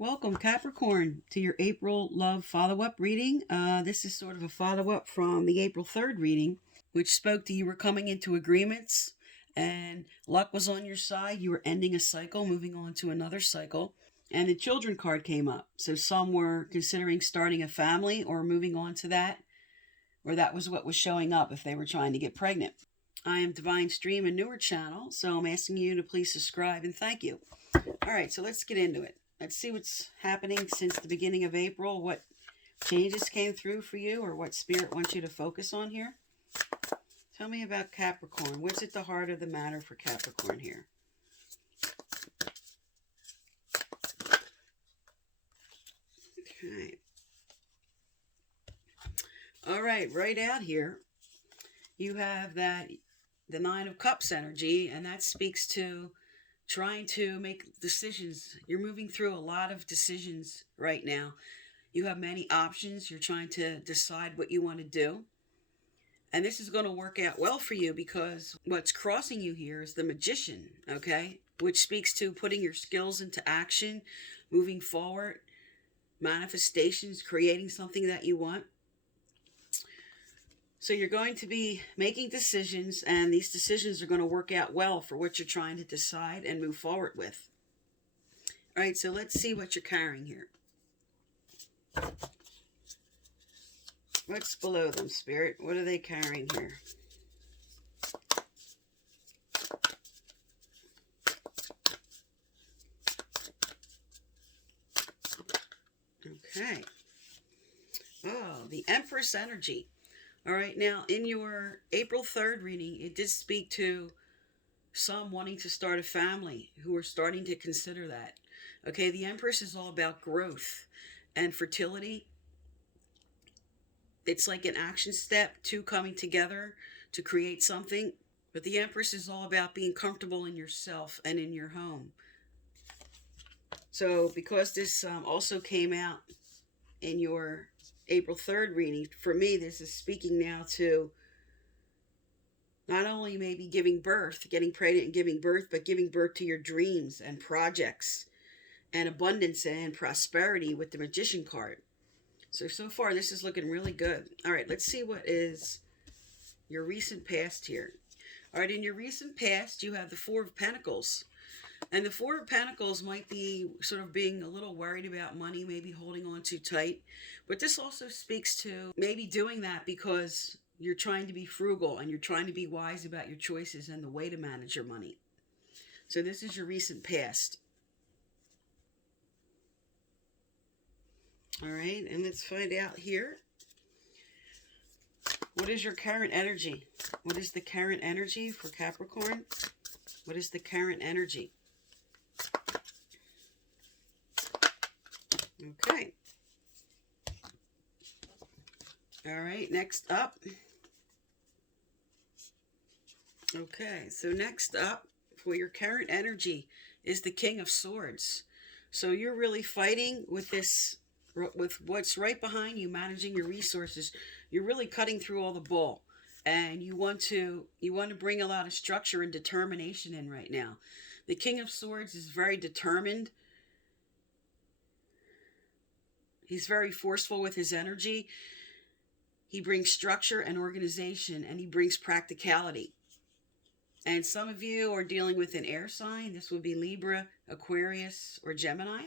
Welcome, Capricorn, to your April love follow-up reading. This is sort of a follow-up from the April 3rd reading, which spoke to you were coming into agreements and luck was on your side. You were ending a cycle, moving on to another cycle. And the children card came up. So some were considering starting a family or moving on to that, or that was what was showing up if they were trying to get pregnant. I am Divine Stream, a newer channel, so I'm asking you to please subscribe and thank you. All right, so let's get into it. Let's see what's happening since the beginning of April, what changes came through for you, or what Spirit wants you to focus on here. Tell me about Capricorn. What's at the heart of the matter for Capricorn here? Okay. All right, right out here, you have the Nine of Cups energy, and that speaks to trying to make decisions. You're moving through a lot of decisions right now. You have many options. You're trying to decide what you want to do. And this is going to work out well for you because what's crossing you here is the Magician, okay? Which speaks to putting your skills into action, moving forward, manifestations, creating something that you want. So you're going to be making decisions, and these decisions are going to work out well for what you're trying to decide and move forward with. All right, so let's see what you're carrying here. What's below them, Spirit? What are they carrying here? Okay. Oh, the Empress energy. All right, now in your April 3rd reading, it did speak to some wanting to start a family who are starting to consider that. Okay, the Empress is all about growth and fertility. It's like an action step, two coming together to create something. But the Empress is all about being comfortable in yourself and in your home. So because this also came out in your April 3rd reading, for me, this is speaking now to not only maybe giving birth, getting pregnant and giving birth, but giving birth to your dreams and projects and abundance and prosperity with the Magician card. So far, this is looking really good. All right, let's see what is your recent past here. All right, in your recent past, you have the Four of Pentacles. And the Four of Pentacles might be sort of being a little worried about money, maybe holding on too tight. But this also speaks to maybe doing that because you're trying to be frugal and you're trying to be wise about your choices and the way to manage your money. So this is your recent past. All right, and let's find out here. What is your current energy? What is the current energy for Capricorn? What is the current energy? Okay. All right, next up. Okay, so next up for your current energy is the King of Swords. So you're really fighting with this, with what's right behind you, managing your resources. You're really cutting through all the bull, and you want to bring a lot of structure and determination in right now. The King of Swords is very determined. He's very forceful with his energy. He brings structure and organization, and he brings practicality. And some of you are dealing with an air sign. This would be Libra, Aquarius, or Gemini.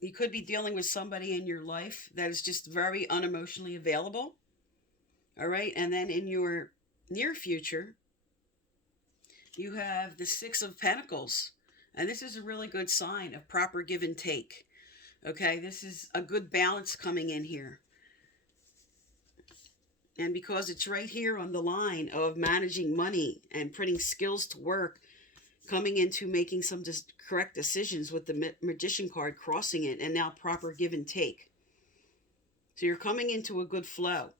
You could be dealing with somebody in your life that is just very unemotionally available. All right, and then in your near future, you have the Six of Pentacles. And this is a really good sign of proper give and take. Okay, this is a good balance coming in here. And because it's right here on the line of managing money and putting skills to work, coming into making some correct decisions with the Magician card crossing it, and now proper give and take. So you're coming into a good flow.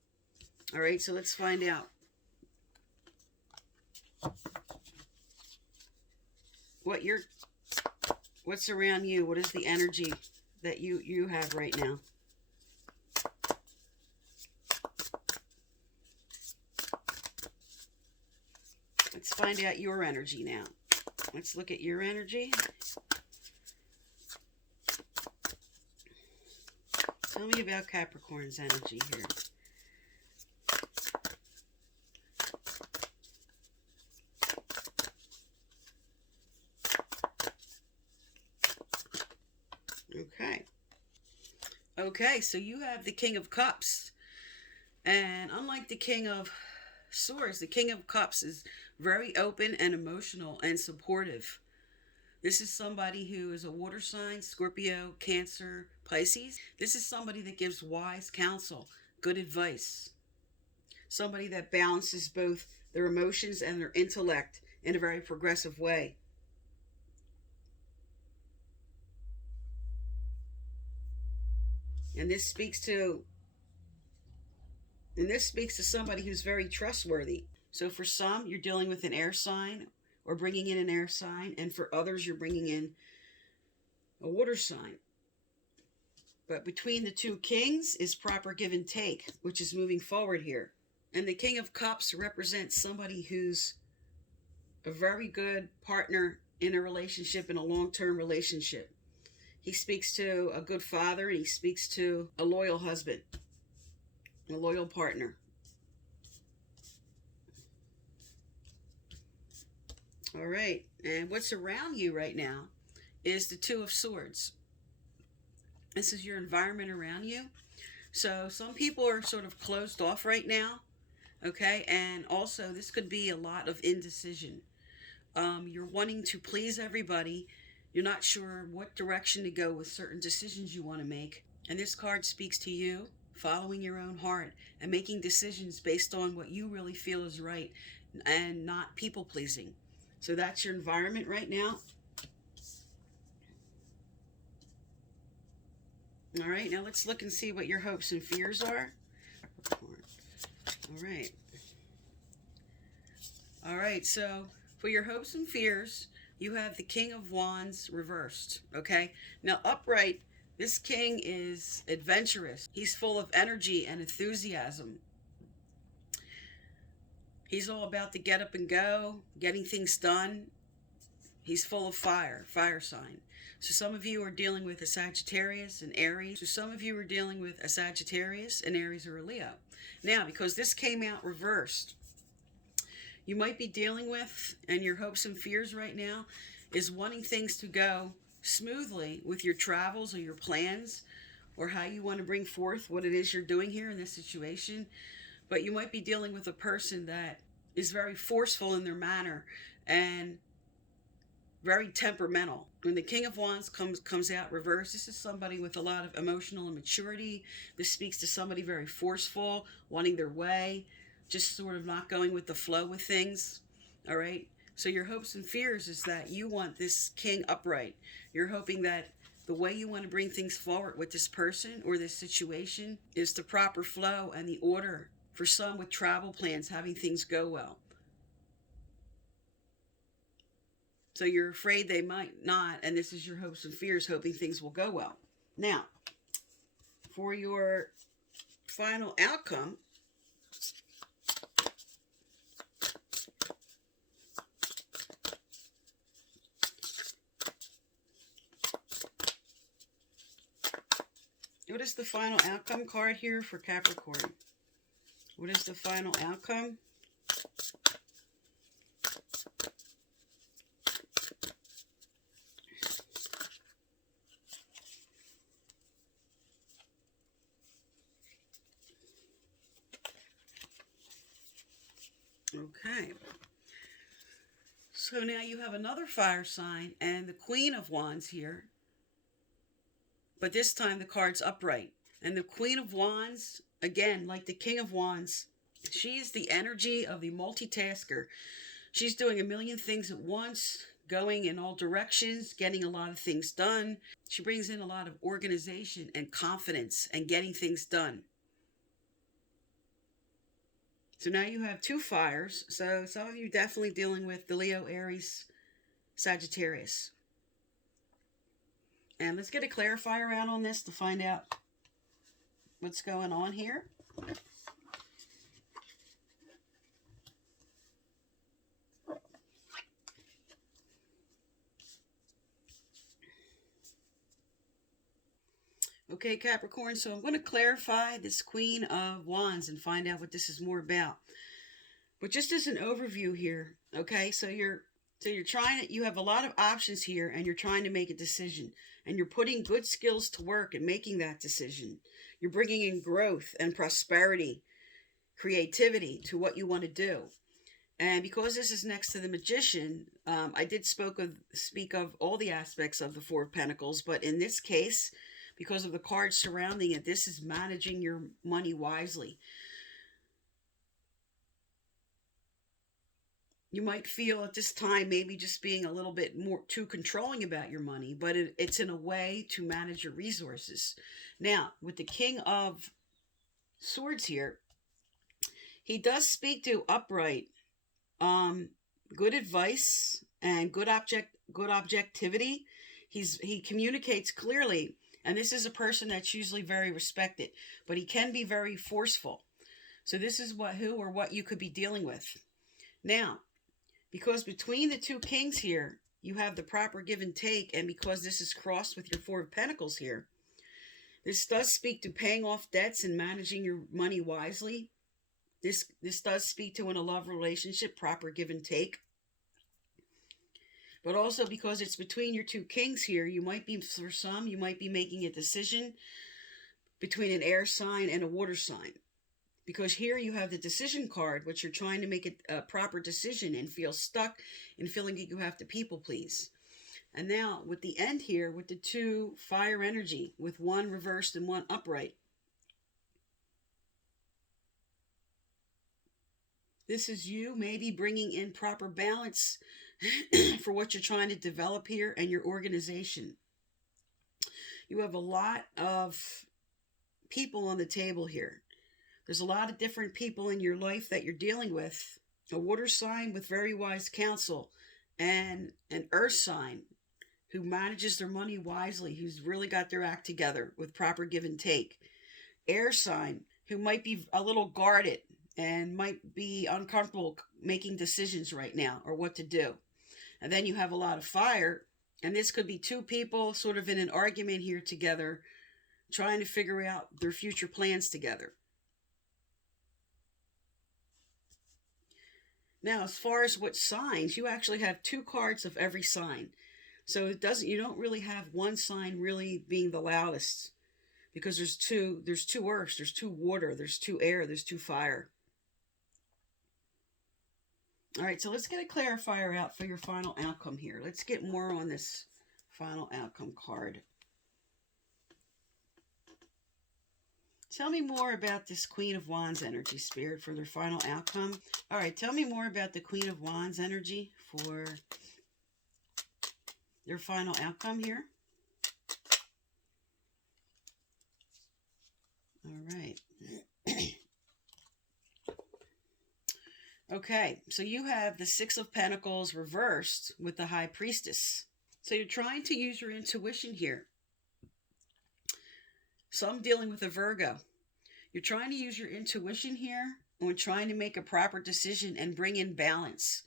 All right, so let's find out. What's around you? What is the energy that you have right now? Let's find out your energy now. Let's look at your energy. Tell me about Capricorn's energy here. Okay. Okay, so you have the King of Cups. And unlike the King of Swords, the King of Cups is very open and emotional and supportive. This is somebody who is a water sign, Scorpio, Cancer, Pisces. This is somebody that gives wise counsel, good advice. Somebody that balances both their emotions and their intellect in a very progressive way. And this speaks to somebody who's very trustworthy. So for some, you're dealing with an air sign or bringing in an air sign, and for others, you're bringing in a water sign. But between the two kings is proper give and take, which is moving forward here. And the King of Cups represents somebody who's a very good partner in a relationship, in a long-term relationship. He speaks to a good father, and he speaks to a loyal husband, a loyal partner. All right, and what's around you right now is the Two of Swords. This is your environment around you. So some people are sort of closed off right now, okay? And also this could be a lot of indecision. You're wanting to please everybody. You're not sure what direction to go with certain decisions you want to make. And this card speaks to you following your own heart and making decisions based on what you really feel is right and not people pleasing. So that's your environment right now. All right, now let's look and see what your hopes and fears are. All right. All right, so for your hopes and fears, you have the King of Wands reversed, okay? Now, upright, this king is adventurous. He's full of energy and enthusiasm. He's all about the get up and go, getting things done. He's full of fire sign. So some of you are dealing with a Sagittarius and Aries. So some of you are dealing with a Sagittarius, an Aries, or a Leo. Now, because this came out reversed, you might be dealing with, and your hopes and fears right now, is wanting things to go smoothly with your travels or your plans, or how you want to bring forth what it is you're doing here in this situation. But you might be dealing with a person that is very forceful in their manner and very temperamental. When the King of Wands comes out reversed, this is somebody with a lot of emotional immaturity. This speaks to somebody very forceful, wanting their way, just sort of not going with the flow with things. All right? So your hopes and fears is that you want this king upright. You're hoping that the way you want to bring things forward with this person or this situation is the proper flow and the order. For some with travel plans, having things go well. So you're afraid they might not, and this is your hopes and fears, hoping things will go well. Now, for your final outcome, what is the final outcome card here for Capricorn? What is the final outcome? Okay. So now you have another fire sign and the Queen of Wands here. But this time the card's upright. And the Queen of Wands, again, like the King of Wands, she is the energy of the multitasker. She's doing a million things at once, going in all directions, getting a lot of things done. She brings in a lot of organization and confidence and getting things done. So now you have two fires. So some of you definitely dealing with the Leo, Aries, Sagittarius. And let's get a clarifier out on this to find out what's going on here. Okay, Capricorn, so I'm going to clarify this Queen of Wands and find out what this is more about. But just as an overview here, okay, so you're trying to, you have a lot of options here and you're trying to make a decision and you're putting good skills to work and making that decision. You're bringing in growth and prosperity, creativity to what you want to do. And because this is next to the Magician, I did speak of all the aspects of the Four of Pentacles, but in this case, because of the cards surrounding it, this is managing your money wisely. You might feel at this time maybe just being a little bit more too controlling about your money, but it's in a way to manage your resources. Now, with the King of Swords here, he does speak to upright, good advice and good objectivity. He communicates clearly, and this is a person that's usually very respected, but he can be very forceful. So this is who or what you could be dealing with. Now, because between the two kings here, you have the proper give and take, and because this is crossed with your Four of Pentacles here, this does speak to paying off debts and managing your money wisely. This does speak to in a love relationship, proper give and take. But also because it's between your two kings here, you might be, for some, you might be making a decision between an air sign and a water sign. Because here you have the decision card, which you're trying to make a proper decision and feel stuck and feeling that you have to people please. And now with the end here, with the two fire energy, with one reversed and one upright, this is you maybe bringing in proper balance for what you're trying to develop here and your organization. You have a lot of people on the table here. There's a lot of different people in your life that you're dealing with. A water sign with very wise counsel, and an earth sign who manages their money wisely, who's really got their act together with proper give and take. Air sign who might be a little guarded and might be uncomfortable making decisions right now or what to do. And then you have a lot of fire, and this could be two people sort of in an argument here together, trying to figure out their future plans together. Now, as far as what signs, you actually have two cards of every sign. So you don't really have one sign really being the loudest, because there's two earths, there's two water, there's two air, there's two fire. All right, so let's get a clarifier out for your final outcome here. Let's get more on this final outcome card. Tell me more about this Queen of Wands energy, Spirit, for their final outcome. All right, tell me more about the Queen of Wands energy for their final outcome here. All right. Okay, so you have the Six of Pentacles reversed with the High Priestess. So you're trying to use your intuition here. So I'm dealing with a Virgo. You're trying to use your intuition here when trying to make a proper decision and bring in balance.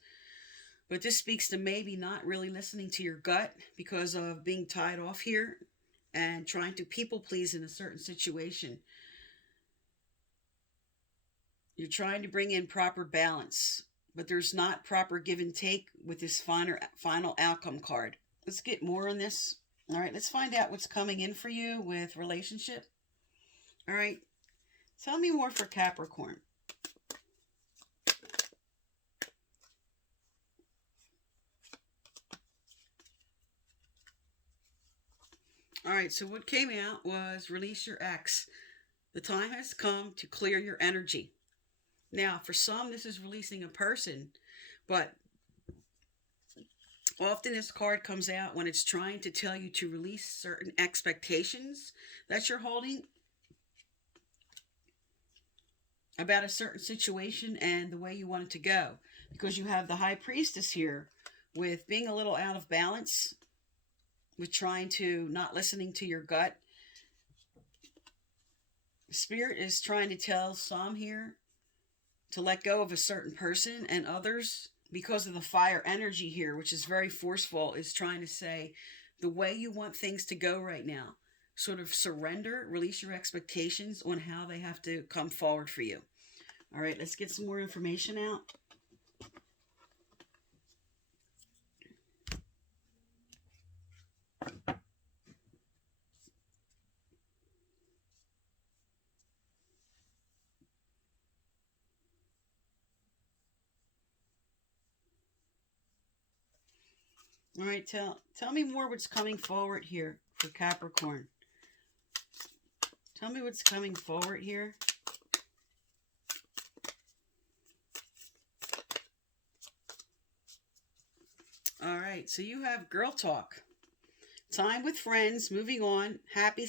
But this speaks to maybe not really listening to your gut because of being tied off here and trying to people please in a certain situation. You're trying to bring in proper balance, but there's not proper give and take with this final outcome card. Let's get more on this. All right, let's find out what's coming in for you with relationship. All right, tell me more for Capricorn. All right, so what came out was release your ex. The time has come to clear your energy. Now, for some, this is releasing a person, but often this card comes out when it's trying to tell you to release certain expectations that you're holding about a certain situation and the way you want it to go. Because you have the High Priestess here with being a little out of balance, with trying to not listening to your gut. Spirit is trying to tell some here to let go of a certain person, and others, because of the fire energy here, which is very forceful, is trying to say the way you want things to go right now. sort of surrender, release your expectations on how they have to come forward for you. All right, let's get some more information out. All right, tell me more what's coming forward here for Capricorn. Tell me what's coming forward here. All right, so you have girl talk. Time with friends, moving on, happy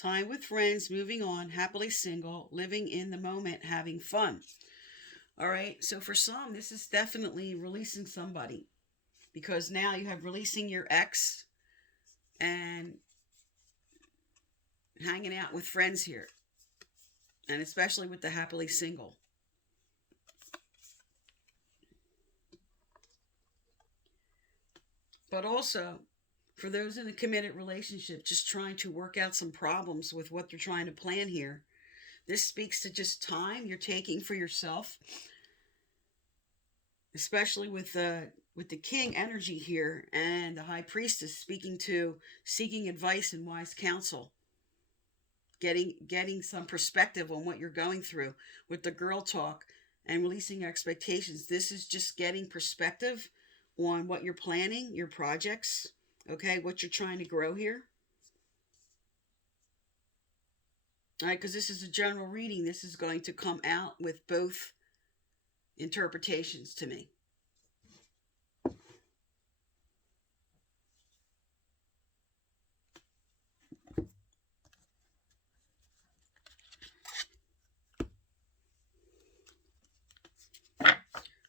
time with friends, moving on, happily single, living in the moment, having fun. All right, so for some, this is definitely releasing somebody, because now you have releasing your ex and hanging out with friends here, and especially with the happily single. But also, for those in a committed relationship, just trying to work out some problems with what they're trying to plan here. This speaks to just time you're taking for yourself, especially with the king energy here and the high priestess speaking to seeking advice and wise counsel, getting some perspective on what you're going through with the girl talk and releasing expectations. This is just getting perspective on what you're planning, your projects, okay, what you're trying to grow here. All right, because this is a general reading. This is going to come out with both interpretations to me.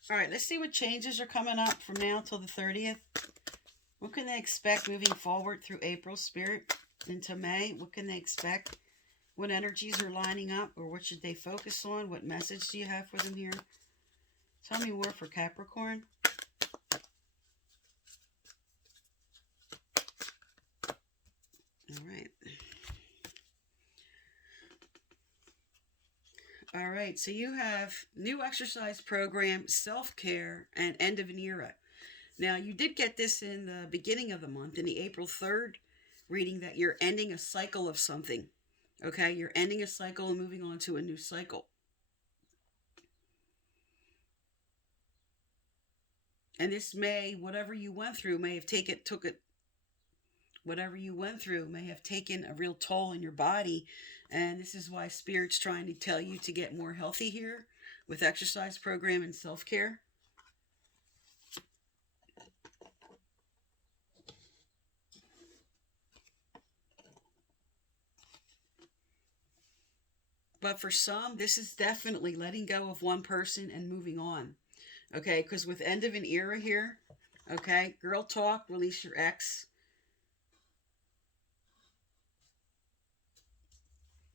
All right, let's see what changes are coming up from now till the 30th. What can they expect moving forward through April, Spirit, into May? What can they expect? What energies are lining up, or what should they focus on? What message do you have for them here? Tell me more for Capricorn. All right. All right, so you have new exercise program, self-care, and end of an era. Now, you did get this in the beginning of the month, in the April 3rd reading, that you're ending a cycle of something. Okay, you're ending a cycle and moving on to a new cycle. And this may, whatever you went through, may have whatever you went through may have taken a real toll on your body. And this is why Spirit's trying to tell you to get more healthy here with exercise program and self-care. But for some, this is definitely letting go of one person and moving on. Okay, because with end of an era here, okay, girl talk, release your ex.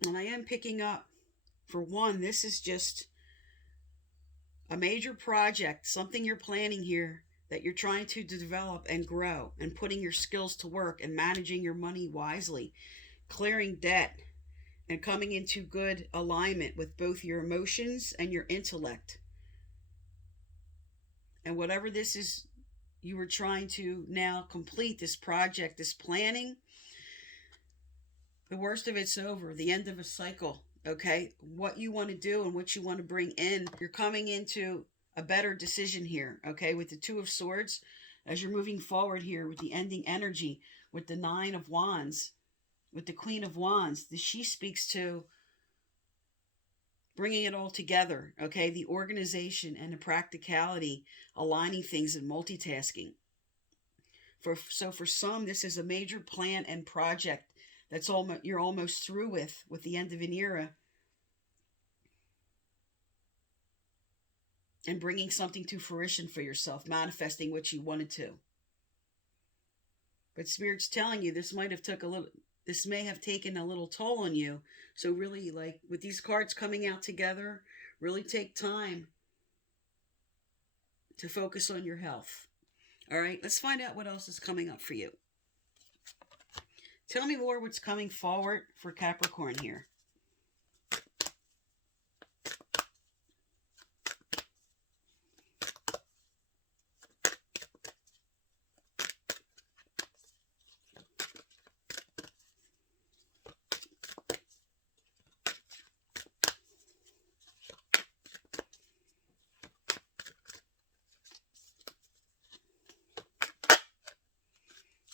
And I am picking up, for one, this is just a major project, something you're planning here that you're trying to develop and grow, and putting your skills to work and managing your money wisely, clearing debt, and coming into good alignment with both your emotions and your intellect. And whatever this is, you were trying to now complete this project, this planning, the worst of it's over, the end of a cycle. Okay, what you want to do and what you want to bring in, you're coming into a better decision here. Okay, with the Two of Swords, as you're moving forward here with the ending energy, with the Nine of Wands, with the Queen of Wands, she speaks to bringing it all together. Okay, the organization and the practicality, aligning things and multitasking. So for some, this is a major plan and project that's you're almost through with the end of an era, and bringing something to fruition for yourself, manifesting what you wanted to. But Spirit's telling you this may have taken a little toll on you. So really, like with these cards coming out together, really take time to focus on your health. All right, let's find out what else is coming up for you. Tell me more what's coming forward for Capricorn here.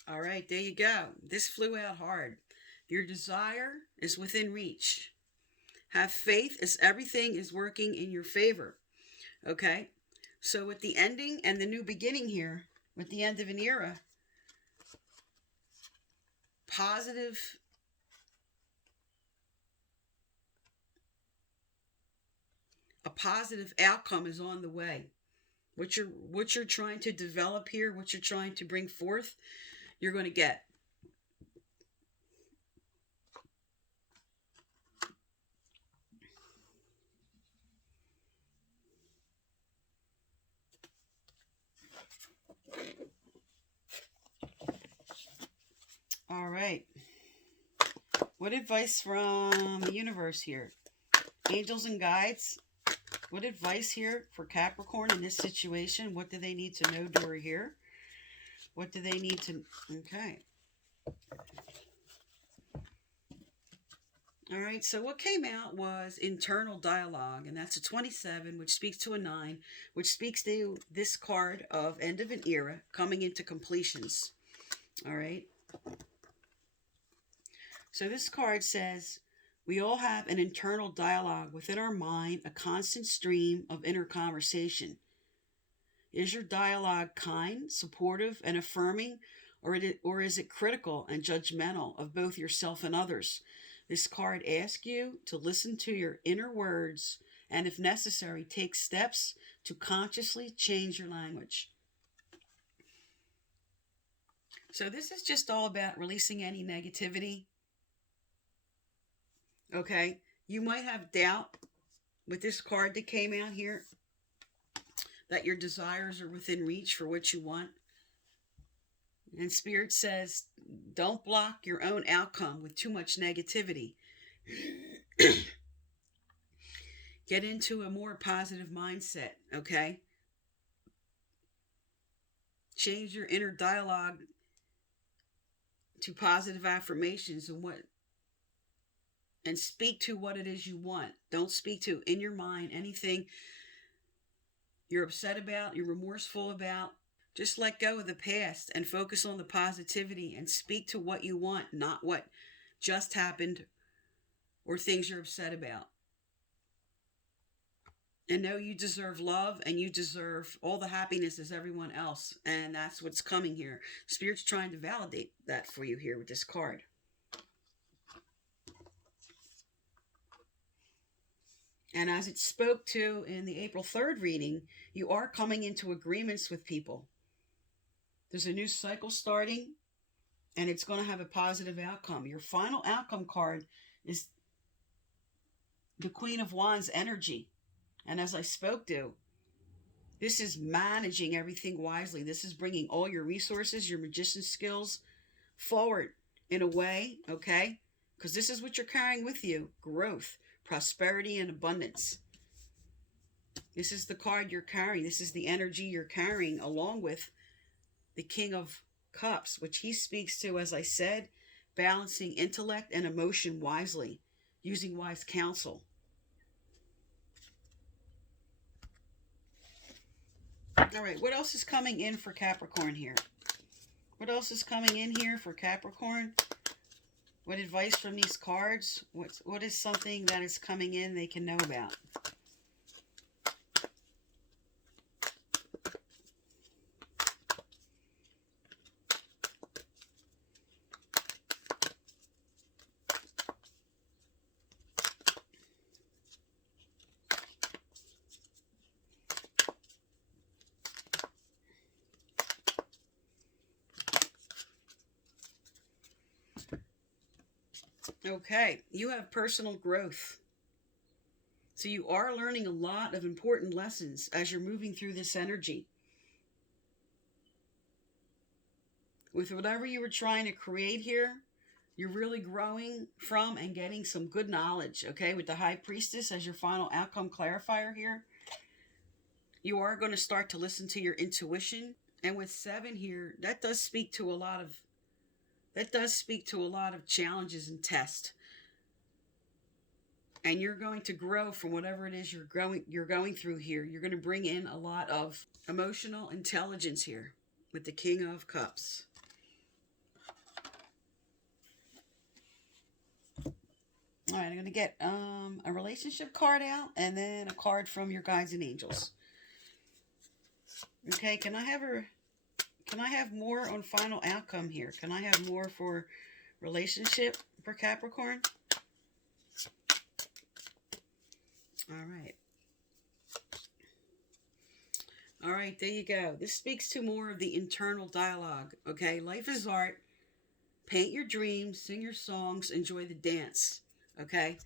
All right, there you go. This flew out hard. Your desire is within reach. Have faith as everything is working in your favor. Okay? So with the ending and the new beginning here, with the end of an era, positive a positive outcome is on the way. What you're trying to develop here, what you're trying to bring forth, you're going to get. All right. What advice from the universe here? Angels and guides. What advice here for Capricorn in this situation? What do they need to know, Dora, here? What do they need to... Okay. All right, so what came out was internal dialogue, and that's a 27, which speaks to a 9, which speaks to this card of end of an era coming into completions. All right. So this card says, we all have an internal dialogue within our mind, a constant stream of inner conversation. Is your dialogue kind, supportive, and affirming, or is it critical and judgmental of both yourself and others? This card asks you to listen to your inner words and, if necessary, take steps to consciously change your language. So this is just all about releasing any negativity. Okay, you might have doubt with this card that came out here that your desires are within reach for what you want. And Spirit says, don't block your own outcome with too much negativity. Get into a more positive mindset, okay? Change your inner dialogue to positive affirmations and speak to what it is you want. Don't speak to, in your mind, anything you're upset about, you're remorseful about. Just let go of the past and focus on the positivity and speak to what you want, not what just happened or things you're upset about. And know you deserve love and you deserve all the happiness as everyone else. And that's what's coming here. Spirit's trying to validate that for you here with this card. And as it spoke to in the April 3rd reading, you are coming into agreements with people. There's a new cycle starting, and it's going to have a positive outcome. Your final outcome card is the Queen of Wands energy. And as I spoke to, this is managing everything wisely. This is bringing all your resources, your magician skills forward in a way, okay? Because this is what you're carrying with you. Growth, prosperity, and abundance. This is the card you're carrying. This is the energy you're carrying, along with the King of Cups, which he speaks to, as I said, balancing intellect and emotion wisely, using wise counsel. All right, what else is coming in for Capricorn here? What else is coming in here for Capricorn? What advice from these cards? What is something that is coming in they can know about? Okay, you have personal growth. So you are learning a lot of important lessons as you're moving through this energy. With whatever you were trying to create here, You're really growing from and getting some good knowledge, okay? With the High Priestess as your final outcome clarifier here. You are going to start to listen to your intuition. And with 7 here, that does speak to a lot of challenges and tests. And you're going to grow from whatever it is you're going through here. You're going to bring in a lot of emotional intelligence here with the King of Cups. All right, I'm going to get a relationship card out and then a card from your guides and angels. Okay, can I have more on final outcome here? Can I have more for relationship for Capricorn? All right. All right, there you go. This speaks to more of the internal dialogue, okay? Life is art. Paint your dreams, sing your songs, enjoy the dance, okay?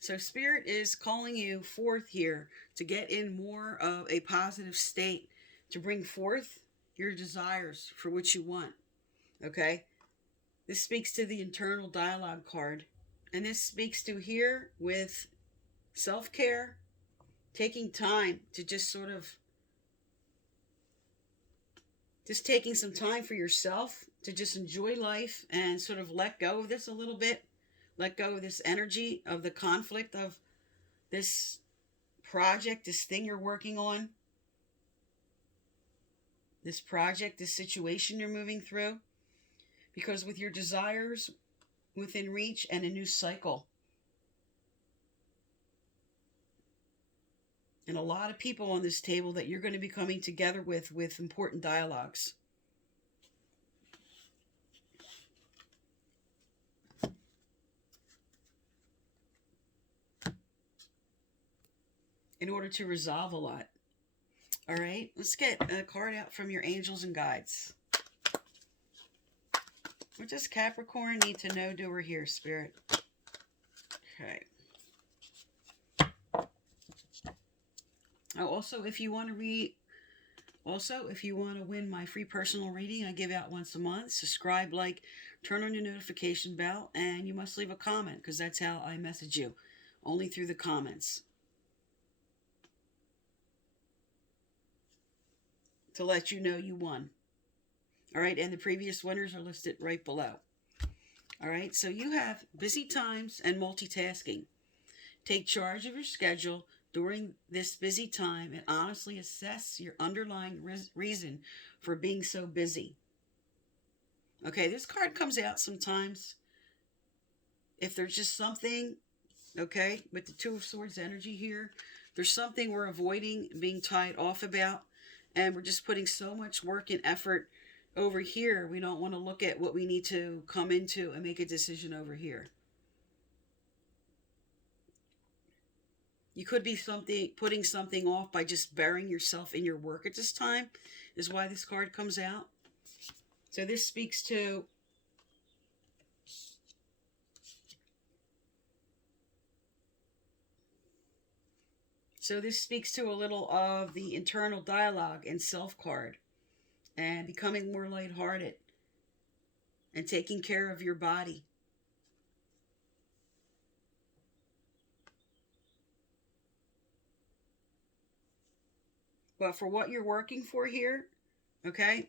So Spirit is calling you forth here to get in more of a positive state, to bring forth your desires for what you want, okay? This speaks to the internal dialogue card. And this speaks to here with self-care, taking time to just sort of, just taking some time for yourself to just enjoy life and sort of let go of this a little bit. Let go of this energy of the conflict of this project, this thing you're working on. This project, this situation you're moving through. Because with your desires within reach and a new cycle. And a lot of people on this table that you're going to be coming together with important dialogues. In order to resolve a lot. All right, let's get a card out from your angels and guides. What does Capricorn need to know, do, or hear, Spirit? Okay. Also, if you want to win my free personal reading, I give out once a month. Subscribe, like, turn on your notification bell, and you must leave a comment because that's how I message you, only through the comments. To let you know you won. All right, and the previous winners are listed right below. All right, so you have busy times and multitasking. Take charge of your schedule during this busy time and honestly assess your underlying reason for being so busy. Okay, this card comes out sometimes if there's just something, okay, with the Two of Swords energy here, there's something we're avoiding being tied off about, and we're just putting so much work and effort over here. We don't want to look at what we need to come into and make a decision over here. You could be putting something off by just burying yourself in your work at this time, is why this card comes out. So this speaks to a little of the internal dialogue and self card and becoming more lighthearted and taking care of your body. But for what you're working for here, okay,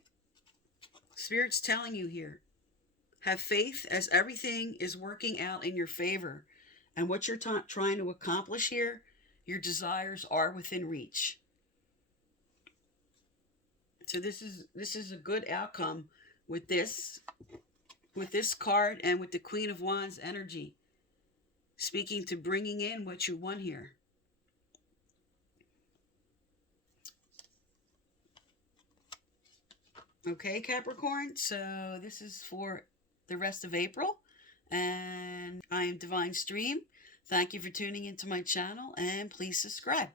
Spirit's telling you here, have faith as everything is working out in your favor. And what you're trying to accomplish here, your desires are within reach. So this is a good outcome with this card and with the Queen of Wands energy, speaking to bringing in what you want here. Okay, Capricorn, so this is for the rest of April, and I am Divine Stream. Thank you for tuning into my channel, and please subscribe.